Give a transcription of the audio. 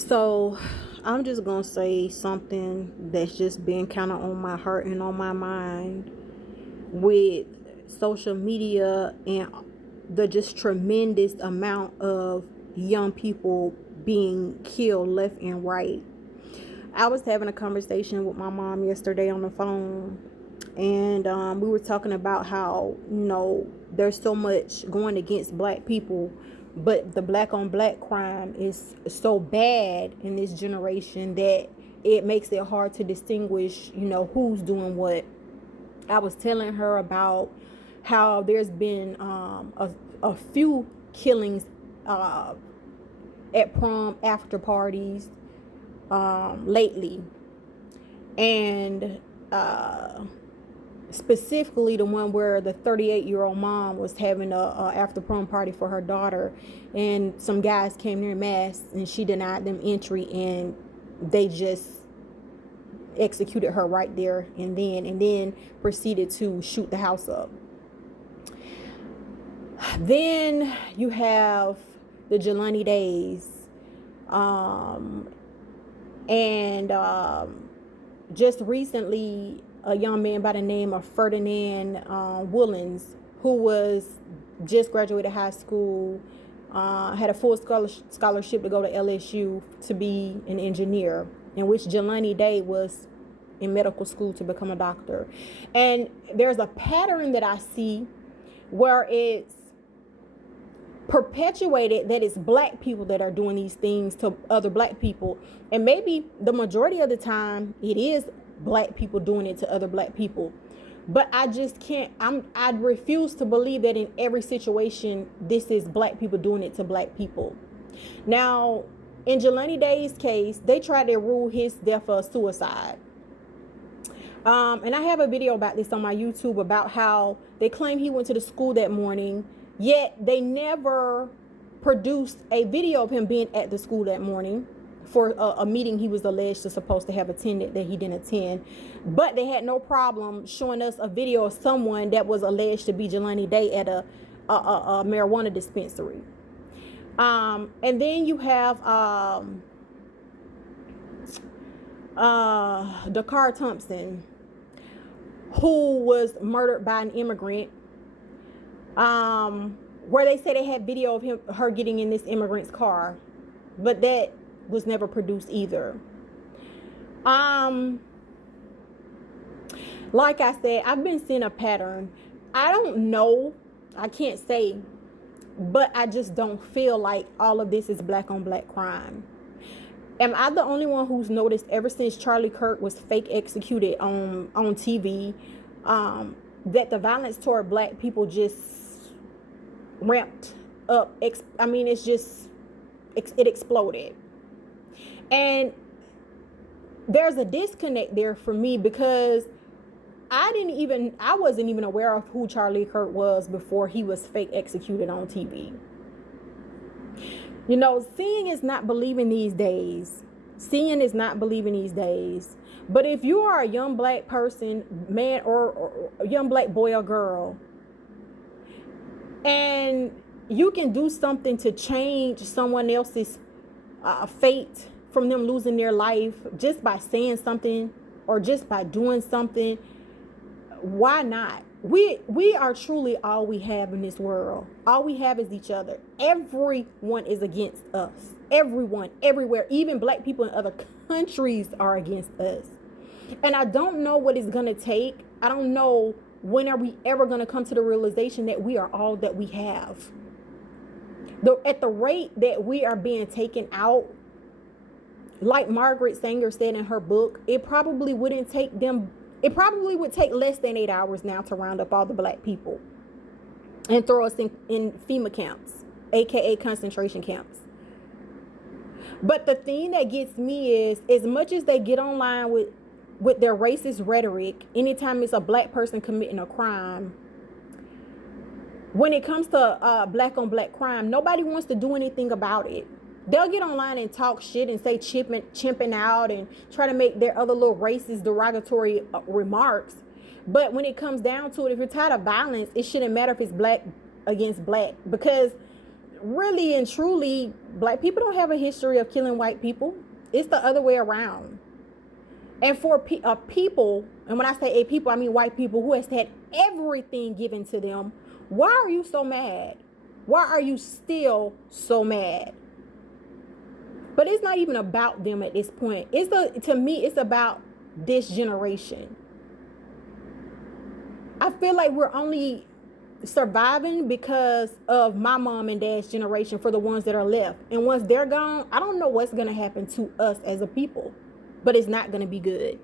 So I'm just gonna say something that's just been kind of on my heart and on my mind with social media and the just tremendous amount of young people being killed left and right. I was having a conversation with my mom yesterday on the phone, and we were talking about how there's so much going against black people, but the black on black crime is so bad in this generation that it makes it hard to distinguish who's doing what. I was telling her about how there's been a few killings uh, at prom after parties lately, and specifically the one where the 38-year-old mom was having a after prom party for her daughter, and some guys came near mass and she denied them entry, and they just executed her right there and then proceeded to shoot the house up. Then you have the Jelani days, and just recently a young man by the name of Ferdinand Woolens, who was just graduated high school, had a full scholarship to go to LSU to be an engineer, in which Jelani Day was in medical school to become a doctor. And there's a pattern that I see where it's perpetuated that it's black people that are doing these things to other black people, and maybe the majority of the time it is black people doing it to other black people, but I just can't, I refuse to believe that in every situation this is black people doing it to black people. Now, in Jelani Day's case, they tried to rule his death a suicide. And I have a video about this on my YouTube about how they claim he went to the school that morning, yet they never produced a video of him being at the school that morning for a meeting he was alleged to supposed to have attended that he didn't attend. But they had no problem showing us a video of someone that was alleged to be Jelani Day at a marijuana dispensary. And then you have Dakar Thompson, who was murdered by an immigrant, where they say they had video of her getting in this immigrant's car, but that was never produced either. Like I said, I've been seeing a pattern. I don't know, I can't say, but I just don't feel like all of this is black on black crime. Am I the only one who's noticed ever since Charlie Kirk was fake executed on TV, that the violence toward black people just ramped up? It's just, it exploded. And there's a disconnect there for me, because I wasn't even aware of who Charlie Kirk was before he was fake executed on TV. Seeing is not believing these days. Seeing is not believing these days. But if you are a young black person, man, or a young black boy or girl, and you can do something to change someone else's fate from them losing their life just by saying something or just by doing something, why not? We are truly all we have in this world. All we have is each other. Everyone is against us. Everyone, everywhere, even black people in other countries are against us. And I don't know what it's gonna take. I don't know when are we ever gonna come to the realization that we are all that we have. At the rate that we are being taken out, like Margaret Sanger said in her book, it probably would take less than 8 hours now to round up all the black people and throw us in FEMA camps, aka concentration camps. But the thing that gets me is, as much as they get online with their racist rhetoric, anytime it's a black person committing a crime, when it comes to black on black crime, nobody wants to do anything about it. They'll get online and talk shit and say chimping out and try to make their other little racist derogatory remarks. But when it comes down to it, if you're tired of violence, it shouldn't matter if it's black against black, because really and truly, black people don't have a history of killing white people. It's the other way around. And for people, and when I say a people, I mean white people who has had everything given to them, why are you so mad? Why are you still so mad? But it's not even about them at this point. To me, it's about this generation. I feel like we're only surviving because of my mom and dad's generation, for the ones that are left. And once they're gone, I don't know what's going to happen to us as a people, but it's not going to be good.